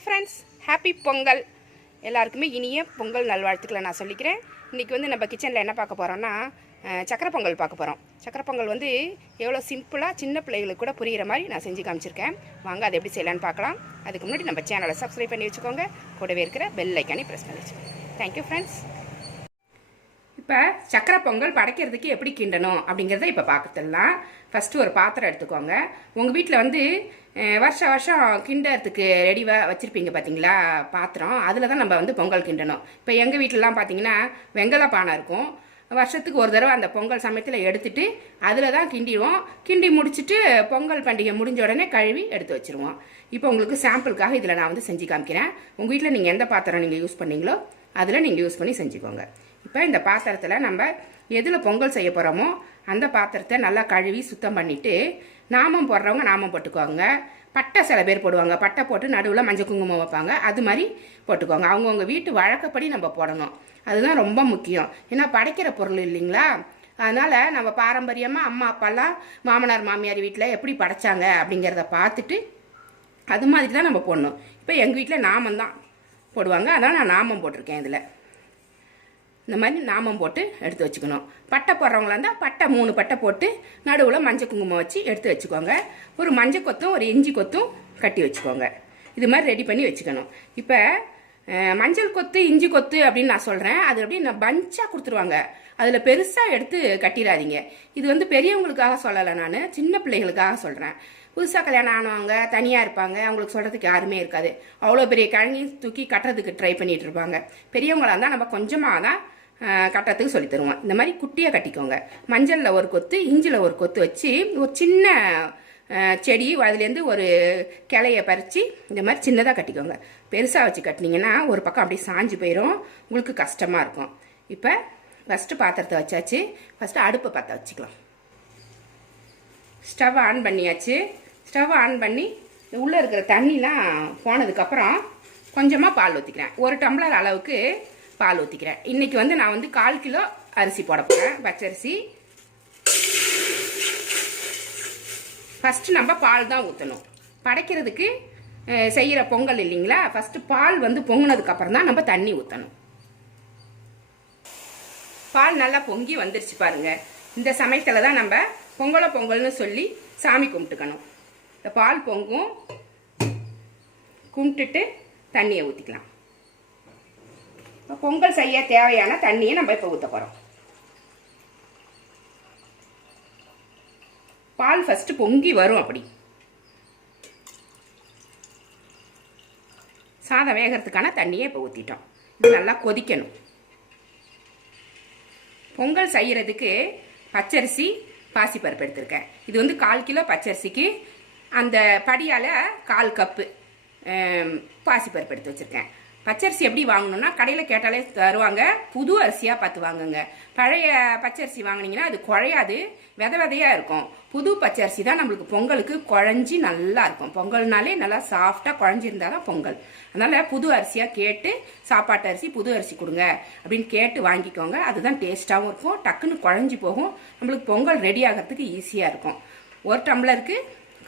Hi friends, happy Pongal. எல்லாருக்குமே இனிய பொங்கல் நல்வாழ்த்துக்களை நான் சொல்லிக்கிறேன். இன்றைக்கி வந்து நம்ம கிச்சனில் என்ன பார்க்க போகிறோம்னா சக்கரை பொங்கல் பார்க்க போகிறோம். சக்கரை பொங்கல் வந்து எவ்வளோ சிம்பிளாக சின்ன பிள்ளைகளுக்கு கூட புரிகிற மாதிரி நான் செஞ்சு காமிச்சிருக்கேன். வாங்க அதை எப்படி செய்யலான்னு பார்க்கலாம். அதுக்கு முன்னாடி நம்ம சேனலை சப்ஸ்கிரைப் பண்ணி வச்சுக்கோங்க. கூடவே இருக்கிற பெல் ஐக்கானே ப்ரெஸ் பண்ணி வச்சுக்கோங்க. Thank you friends. இப்போ சக்கரை பொங்கல் படைக்கிறதுக்கு எப்படி கிண்டணும் அப்படிங்கிறத இப்போ பார்த்துடலாம். ஃபஸ்ட்டு ஒரு பாத்திரம் எடுத்துக்கோங்க. உங்கள் வீட்டில் வந்து வருஷம் கிண்டறதுக்கு ரெடிவாக வச்சுருப்பீங்க பார்த்தீங்களா பாத்திரம், அதில் தான் நம்ம வந்து பொங்கல் கிண்டணும். இப்போ எங்கள் வீட்டிலலாம் பார்த்தீங்கன்னா வெங்கல பானை இருக்கும். வருஷத்துக்கு ஒரு தடவை அந்த பொங்கல் சமயத்தில் எடுத்துகிட்டு அதில் தான் கிண்டிடுவோம். கிண்டி முடிச்சுட்டு பொங்கல் பண்டிகை முடிஞ்ச உடனே கழுவி எடுத்து வச்சுருவோம். இப்போ உங்களுக்கு சாம்பிளுக்காக இதில் நான் வந்து செஞ்சு காமிக்கிறேன். உங்கள் வீட்டில் நீங்கள் எந்த பாத்திரம் நீங்கள் யூஸ் பண்ணீங்களோ அதில் நீங்கள் யூஸ் பண்ணி செஞ்சுக்கோங்க. இப்போ இந்த பாத்திரத்தில் நம்ம எதில் பொங்கல் செய்ய போகிறோமோ அந்த பாத்திரத்தை நல்லா கழுவி சுத்தம் பண்ணிவிட்டு, நாமம் போடுறவங்க நாமம் போட்டுக்குவாங்க. பட்டை சில பேர் போடுவாங்க, பட்டை போட்டு நடுவில் மஞ்சள் குங்குமம் வைப்பாங்க. அது மாதிரி போட்டுக்குவாங்க. அவங்கவுங்க வீட்டு வழக்கப்படி நம்ம போடணும். அதுதான் ரொம்ப முக்கியம். ஏன்னா படைக்கிற பொருள் இல்லைங்களா, அதனால் நம்ம பாரம்பரியமாக அம்மா அப்பாலாம் மாமனார் மாமியார் வீட்டில் எப்படி படைச்சாங்க அப்படிங்கிறத பார்த்துட்டு அது மாதிரி தான் நம்ம போடணும். இப்போ எங்கள் வீட்டில் நாமம் தான் போடுவாங்க, அதனால் நான் நாமம் போட்டிருக்கேன். இதில் இந்த மாதிரி நாமம் போட்டு எடுத்து வச்சுக்கணும். பட்டை போடுறவங்களா இருந்தால் பட்டை 3 பட்டை போட்டு நடுவில் மஞ்சள் குங்குமம் வச்சு எடுத்து வச்சுக்கோங்க. ஒரு மஞ்சள் கொத்தும் ஒரு இஞ்சி கொத்தும் கட்டி வச்சுக்கோங்க. இது மாதிரி ரெடி பண்ணி வச்சுக்கணும். இப்போ மஞ்சள் கொத்து இஞ்சி கொத்து அப்படின்னு நான் சொல்கிறேன். அது அப்படி நான் பஞ்சாக கொடுத்துருவாங்க. அதில் பெருசாக எடுத்து கட்டிடாதீங்க. இது வந்து பெரியவங்களுக்காக சொல்லலை, நான் சின்ன பிள்ளைகளுக்காக சொல்கிறேன். புதுசாக கல்யாணம் ஆனவங்க தனியாக இருப்பாங்க, அவங்களுக்கு சொல்கிறதுக்கு யாருமே இருக்காது. அவ்வளோ பெரிய கிழங்கையும் தூக்கி கட்டுறதுக்கு ட்ரை பண்ணிகிட்டு இருப்பாங்க. பெரியவங்களாக இருந்தால் நம்ம கொஞ்சமாக தான் கட்டுறதுக்கு சொல்லி தருவோம். இந்த மாதிரி குட்டியாக கட்டிக்கோங்க. மஞ்சளில் ஒரு கொத்து இஞ்சில் ஒரு கொத்து வச்சு ஒரு சின்ன செடி அதுலேருந்து ஒரு கிளையை பறித்து இந்த மாதிரி சின்னதாக கட்டிக்கோங்க. பெருசாக வச்சு கட்டினீங்கன்னா ஒரு பக்கம் அப்படியே சாஞ்சு போயிடும், உங்களுக்கு கஷ்டமாக இருக்கும். இப்போ ஃபஸ்ட்டு பாத்திரத்தை வச்சாச்சு. ஃபஸ்ட்டு அடுப்பை பற்ற வச்சுக்கலாம். ஸ்டவ் ஆன் பண்ணியாச்சு. ஸ்டவ் ஆன் பண்ணி உள்ளே இருக்கிற தண்ணிலாம் போனதுக்கப்புறம் கொஞ்சமாக பால் ஊற்றிக்கிறேன். 1 டம்ளர் அளவுக்கு பால் ஊற்றிக்கிறேன். இன்றைக்கி வந்து நான் வந்து 1/4 கிலோ அரிசி போட போகிறேன், பச்சரிசி. ஃபஸ்ட்டு நம்ம பால் தான் ஊற்றணும். படைக்கிறதுக்கு செய்கிற பொங்கல் இல்லைங்களா, ஃபஸ்ட்டு பால் வந்து பொங்கினதுக்கப்புறம் தான் நம்ம தண்ணி ஊற்றணும். பால் நல்லா பொங்கி வந்துருச்சு பாருங்கள். இந்த சமயத்தில் தான் நம்ம பொங்கல்னு சொல்லி சாமி கும்பிட்டுக்கணும். இந்த பால் பொங்கும், கும்பிட்டுட்டு தண்ணியை ஊற்றிக்கலாம். பொங்கல் செய்ய தேவையான தண்ணியை நம்ம இப்போ ஊற்ற போகிறோம். பால் ஃபஸ்ட்டு பொங்கி வரும். அப்படி சாதம் வேகிறதுக்கான தண்ணியை இப்போ ஊற்றிட்டோம். இது நல்லா கொதிக்கணும். பொங்கல் செய்கிறதுக்கு பச்சரிசி பாசிப்பருப்பு எடுத்திருக்கேன். இது வந்து 1/4 கிலோ பச்சரிசிக்கு அந்த படியால் 1/4 கப்பு பாசிப்பருப்பு எடுத்து வச்சுருக்கேன். பச்சரிசி எப்படி வாங்கணும்னா கடையில் கேட்டாலே தருவாங்க. புது அரிசியாக பார்த்து வாங்குங்க. பழைய பச்சரிசி வாங்கினீங்கன்னா அது குழையாது, விதையாக இருக்கும். புது பச்சரிசி தான் நம்மளுக்கு பொங்கலுக்கு குழஞ்சி நல்லா இருக்கும். பொங்கல்னாலே நல்லா சாஃப்டாக குழஞ்சிருந்தால் தான் பொங்கல். அதனால் புது அரிசியாக கேட்டு, சாப்பாட்டு அரிசி புது அரிசி கொடுங்க அப்படின்னு கேட்டு வாங்கிக்கோங்க. அதுதான் டேஸ்ட்டாகவும் இருக்கும், டக்குன்னு குழஞ்சி போகும். நம்மளுக்கு பொங்கல் ரெடி ஆகிறதுக்கு ஈஸியாக இருக்கும். 1 டம்ளருக்கு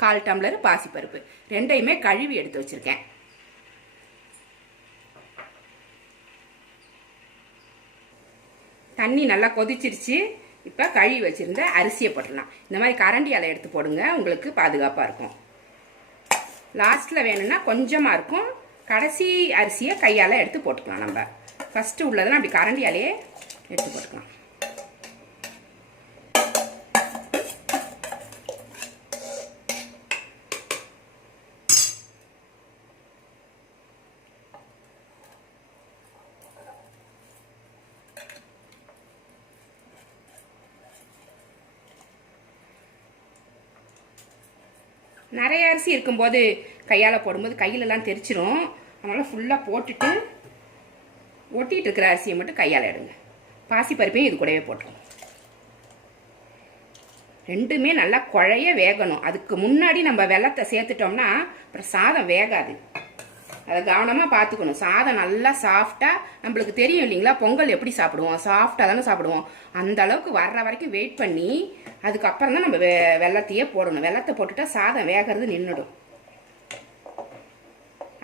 1/4 டம்ளர் பாசிப்பருப்பு ரெண்டையுமே கழுவி எடுத்து வச்சுருக்கேன். தண்ணி நல்லா கொதிச்சிருச்சு. இப்போ கழுவி வச்சுருந்த அரிசியை போட்டுடலாம். இந்த மாதிரி கரண்டியால் எடுத்து போடுங்க, உங்களுக்கு பாதுகாப்பாக இருக்கும். லாஸ்ட்டில் வேணும்னா கொஞ்சமாக இருக்கும். கடைசி அரிசியை கையால் எடுத்து போட்டுக்கலாம். நம்ம ஃபஸ்ட்டு உள்ளதெல்லாம் அப்படி கரண்டியாலே எடுத்து போட்டுக்கலாம். நிறைய அரிசி இருக்கும்போது கையால் போடும்போது கையிலலாம் தெரிச்சிரும். அதனால் ஃபுல்லாக போட்டுட்டு ஒட்டிகிட்டு இருக்கிற அரிசியை மட்டும் கையால் எடுங்க. பாசிப்பருப்பையும் இது கூடவே போட்டுருங்க. ரெண்டுமே நல்லா குழைய வேகணும். அதுக்கு முன்னாடி நம்ம வெல்லத்தை சேர்த்துட்டோம்னா அப்புறம் சாதம் வேகாது. அதை கவனமாக பார்த்துக்கணும். சாதம் நல்லா சாஃப்டாக, நம்மளுக்கு தெரியும் இல்லைங்களா பொங்கல் எப்படி சாப்பிடுவோம், சாஃப்டாக தானே சாப்பிடுவோம். அந்த அளவுக்கு வர்ற வரைக்கும் வெயிட் பண்ணி அதுக்கப்புறம் தான் நம்ம வெல்லத்தையே போடணும். வெல்லத்தை போட்டுட்டா சாதம் வேகிறது நின்றுடும்.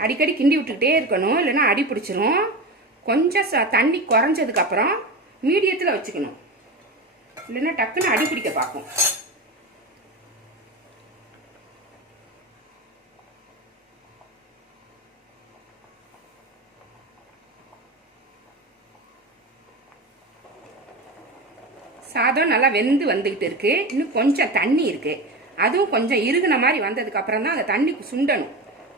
அடிக்கடி கிண்டி விட்டுக்கிட்டே இருக்கணும், இல்லைன்னா அடி பிடிச்சிரும். கொஞ்சம் தண்ணி குறைஞ்சதுக்கப்புறம் மீடியத்தில் வச்சுக்கணும், இல்லைன்னா டக்குன்னு அடி பிடிக்க பார்க்கும். சாதம் நல்லா வெந்து வந்துக்கிட்டு இருக்கு. இன்னும் கொஞ்சம் தண்ணி இருக்கு, அதுவும் கொஞ்சம் இறுகின மாதிரி வந்ததுக்கு அப்புறம் தான் அந்த தண்ணி சுண்டணும்.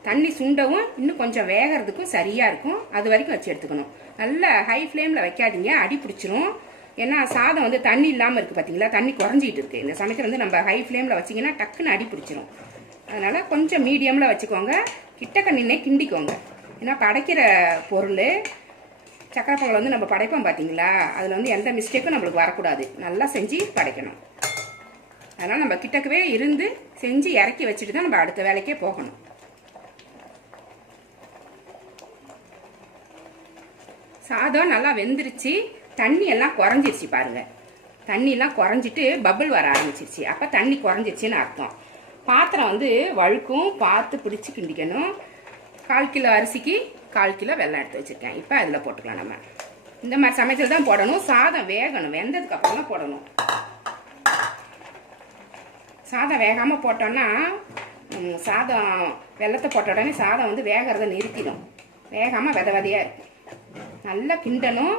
தண்ணி சுண்டவும் இன்னும் கொஞ்சம் வேகிறதுக்கும் சரியா இருக்கும். அது வரைக்கும் வச்சு எடுத்துக்கணும். நல்ல ஹை ஃப்ளேமில் வைக்காதீங்க, அடி பிடிச்சிரும். ஏன்னா சாதம் வந்து தண்ணி இல்லாமல் இருக்குது பார்த்தீங்களா, தண்ணி குறைஞ்சிட்டு இருக்கு. இந்த சமயத்தில் வந்து நம்ம ஹை ஃப்ளேமில் வச்சிங்கன்னா டக்குன்னு அடி பிடிச்சிரும். அதனால் கொஞ்சம் மீடியமில் வச்சுக்கோங்க, கிட்டக்க நின்னே கிண்டிக்கோங்க. ஏன்னா படைக்கிற பொருள் சக்கரை பொங்கல் வந்து நம்ம படைப்போம் பார்த்தீங்களா, அதில் வந்து எந்த மிஸ்டேக்கும் நம்மளுக்கு வரக்கூடாது. நல்லா செஞ்சு படைக்கணும். அதனால் நம்ம கிட்டக்கவே இருந்து செஞ்சு இறக்கி வச்சுட்டு தான் நம்ம அடுத்த வேலைக்கே போகணும். சாதம் நல்லா வெந்துருச்சு, தண்ணி எல்லாம் குறைஞ்சிருச்சு பாருங்க. தண்ணி எல்லாம் குறைஞ்சிட்டு பபிள் வர ஆரம்பிச்சிருச்சு. அப்போ தண்ணி குறைஞ்சிருச்சுன்னு அர்த்தம். பாத்திரம் வந்து வழுக்கும், பார்த்து பிடிச்சி கிண்டிக்கணும். 1/4 கிலோ அரிசிக்கு 1/4 கிலோ வெல்லம் எடுத்து வச்சிருக்கேன். இப்போ அதில் போட்டுக்கலாம். நம்ம இந்த மாதிரி சமயத்தில் தான் போடணும். சாதம் வேகணும், வெந்ததுக்கு அப்புறம் தான் போடணும். சாதம் வேகாமல் போட்டோன்னா சாதம் வெல்லத்தை போட்ட உடனே சாதம் வந்து வேகிறத நிறுத்திடும். வேகாமல் வித விதையாக இருக்கும். நல்லா கிண்டணும்,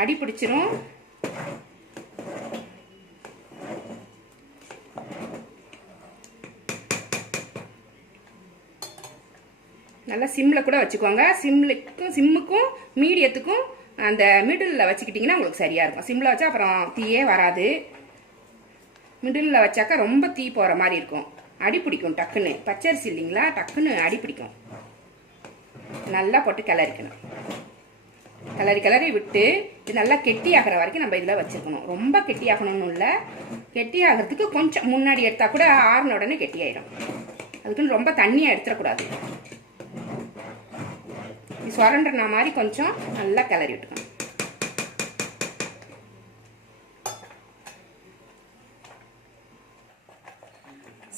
அடி பிடிச்சிரும். நல்லா சிம்மில் கூட வச்சுக்கோங்க. சிம்முக்கும் மீடியத்துக்கும் அந்த மிடில் வச்சுக்கிட்டிங்கன்னா உங்களுக்கு சரியாக இருக்கும். சிம்மில் வச்சா அப்புறம் தீயே வராது. மிடில் வச்சாக்கா ரொம்ப தீ போகிற மாதிரி இருக்கும், அடி பிடிக்கும் டக்குன்னு. பச்சரிசி இல்லைங்களா, டக்குன்னு அடி பிடிக்கும். நல்லா போட்டு கிளறிக்கணும். கிளறி விட்டு இது நல்லா கெட்டி ஆகிற வரைக்கும் நம்ம இதில் வச்சுருக்கணும். ரொம்ப கெட்டி ஆகணும்னு இல்லை, கெட்டி ஆகிறதுக்கு கொஞ்சம் முன்னாடி எடுத்தால் கூட ஆறின உடனே கெட்டி ஆயிடும். அதுக்குன்னு ரொம்ப தண்ணியாக எடுத்துடக்கூடாது. சுரண்டுற மாதிரி கொஞ்சம் நல்லா கிளறி விட்டுக்கணும்.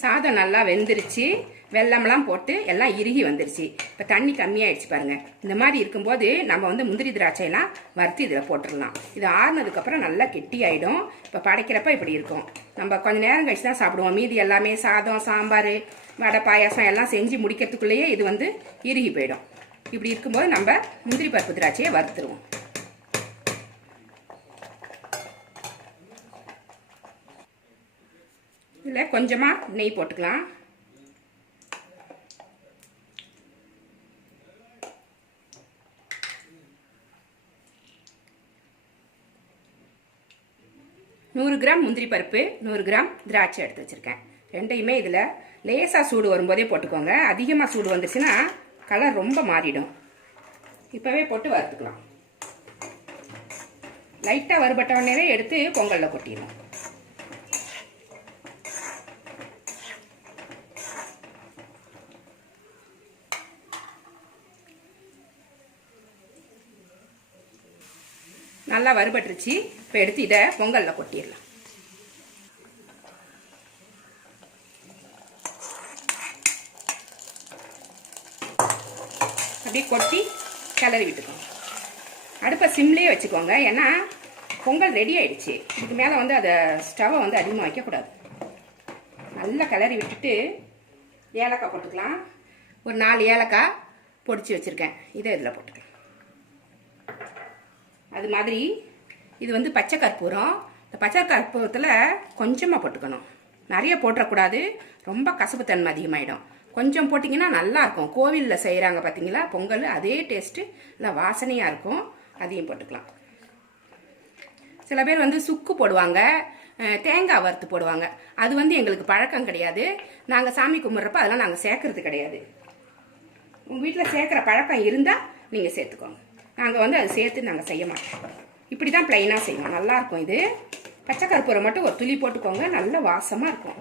சாதம் நல்லா வெந்துருச்சு, வெல்லம்லாம் போட்டு எல்லாம் இறுகி வந்துருச்சு. இப்போ தண்ணி கம்மியாயிடுச்சு பாருங்க. இந்த மாதிரி இருக்கும்போது நம்ம வந்து முந்திரி திராட்சையெல்லாம் வறுத்து இதில் போட்டுடலாம். இது ஆறுனதுக்கப்புறம் நல்லா கெட்டி ஆகிடும். இப்போ படைக்கிறப்ப இப்படி இருக்கும். நம்ம கொஞ்சம் நேரம் கழிச்சு தான் சாப்பிடுவோம். மீதி எல்லாமே சாதம், சாம்பார், வடை, பாயாசம் எல்லாம் செஞ்சு முடிக்கிறதுக்குள்ளேயே இது வந்து இறுகி போயிடும். இப்படி இருக்கும்போது நம்ம முந்திரி பருப்பு திராட்சையை வறுத்துருவோம். இதில் கொஞ்சமாக நெய் போட்டுக்கலாம். நூறு கிராம் முந்திரி பருப்பு, 100 கிராம் திராட்சை எடுத்து வச்சுருக்கேன். ரெண்டையுமே இதில் லேசாக சூடு வரும்போதே போட்டுக்கோங்க. அதிகமாக சூடு வந்துச்சுன்னா கலர் ரொம்ப மாறிடும். இப்போவே போட்டு வறுத்துக்கலாம். லைட்டாக வறுபட்ட உடனே எடுத்து பொங்கலில் கொட்டிடணும். நல்லா வறுபட்டுருச்சு. இப்போ எடுத்து இதை பொங்கலில் கொட்டிடலாம். அப்படியே கொட்டி கிளறி விட்டுக்கோங்க. அடுப்பை சிம்லேயே வச்சுக்கோங்க, ஏன்னா பொங்கல் ரெடி ஆயிடுச்சு. இதுக்கு மேலே வந்து அதை ஸ்டவ்வை வந்து அதிகமாக வைக்கக்கூடாது. நல்லா கிளறி விட்டுட்டு ஏலக்காய் போட்டுக்கலாம். ஒரு 4 ஏலக்காய் பொடிச்சு வச்சுருக்கேன், இதை இதில் போட்டுக்கலாம். அது மாதிரி இது வந்து பச்சை கற்பூரம். இந்த பச்சை கற்பூரத்தில் கொஞ்சமாக போட்டுக்கணும், நிறைய போட்டுறக்கூடாது. ரொம்ப கசப்புத்தன்மை அதிகமாகிடும். கொஞ்சம் போட்டிங்கன்னா நல்லாயிருக்கும். கோவிலில் செய்கிறாங்க பார்த்தீங்களா பொங்கல், அதே டேஸ்ட்டு இல்லை வாசனையாக இருக்கும். அதையும் போட்டுக்கலாம். சில பேர் வந்து சுக்கு போடுவாங்க, தேங்காய் வறுத்து போடுவாங்க. அது வந்து எங்களுக்கு பழக்கம் கிடையாது. நாங்கள் சாமி கும்பிட்றப்ப அதெல்லாம் நாங்கள் சேர்க்கறது கிடையாது. உங்கள் வீட்டில் சேர்க்குற பழக்கம் இருந்தால் நீங்கள் சேர்த்துக்கோங்க. நாங்கள் வந்து அது சேர்த்து நாங்கள் செய்ய மாட்டோம். இப்படி தான் ப்ளைனாக செய்வோம். நல்லாயிருக்கும். இது பச்சை கற்பூரம் மட்டும் ஒரு துளி போட்டுக்கோங்க, நல்ல வாசமாக இருக்கும்.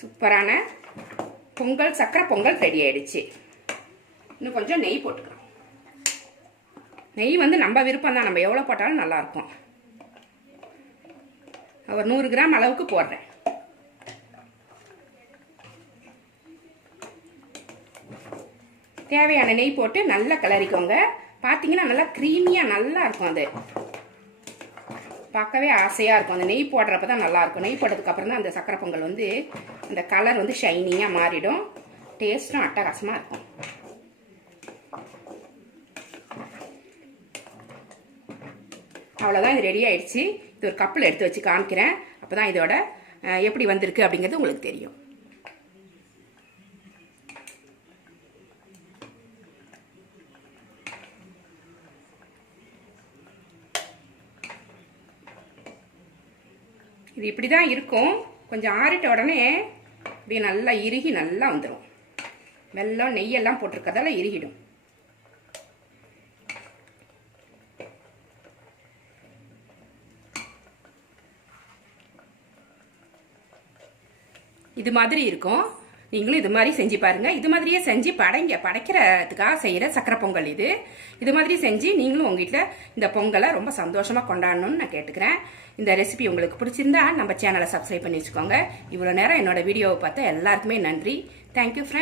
சூப்பரான பொங்கல், சக்கரை பொங்கல் ரெடி ஆயிடுச்சு. இன்னும் கொஞ்சம் நெய் போட்டுக்கலாம். நெய் வந்து நம்ம விருப்பம் தான், நம்ம எவ்வளோ போட்டாலும் நல்லாயிருக்கும். ஒரு 100 கிராம் அளவுக்கு போடுறேன். தேவையான நெய் போட்டு நல்லா கிளறிக்கோங்க. பார்த்தீங்கன்னா நல்லா க்ரீமியாக நல்லா இருக்கும். அது பார்க்கவே ஆசையாக இருக்கும். அந்த நெய் போடுறப்ப தான் நல்லாயிருக்கும். நெய் போட்டதுக்கப்புறம் தான் அந்த சக்கரை பொங்கல் வந்து அந்த கலர் வந்து ஷைனியாக மாறிடும். டேஸ்ட்டும் அட்டகாசமாக இருக்கும். அவ்வளோதான், இது ரெடி ஆயிடுச்சு. இது ஒரு கப்பில் எடுத்து வச்சு காமிக்கிறேன். அப்போ தான் இதோட எப்படி வந்திருக்கு அப்படிங்கிறது உங்களுக்கு தெரியும். இது இப்படி தான் இருக்கும். கொஞ்சம் ஆறிட்ட உடனே இப்படி நல்லா இறுகி நல்லா வந்துடும். வெல்லம் நெய்யெல்லாம் போட்டிருக்கறதால இறுகிடும். இது மாதிரி இருக்கும். நீங்களும் இது மாதிரி செஞ்சு பாருங்க. இது மாதிரியே செஞ்சு படைக்கிறதுக்காக செய்யற சக்கரை பொங்கல் இது. இது மாதிரி செஞ்சு நீங்களும் உங்க வீட்டில் இந்த பொங்கலை ரொம்ப சந்தோஷமா கொண்டாடணும்னு நான் கேட்டுக்கிறேன். இந்த ரெசிபி உங்களுக்கு பிடிச்சிருந்தா நம்ம சேனலை சப்ஸ்கிரைப் பண்ணி வச்சுக்கோங்க. இவ்வளோ நேரம் என்னோட வீடியோவை பார்த்த எல்லாருக்குமே நன்றி. Thank you friends.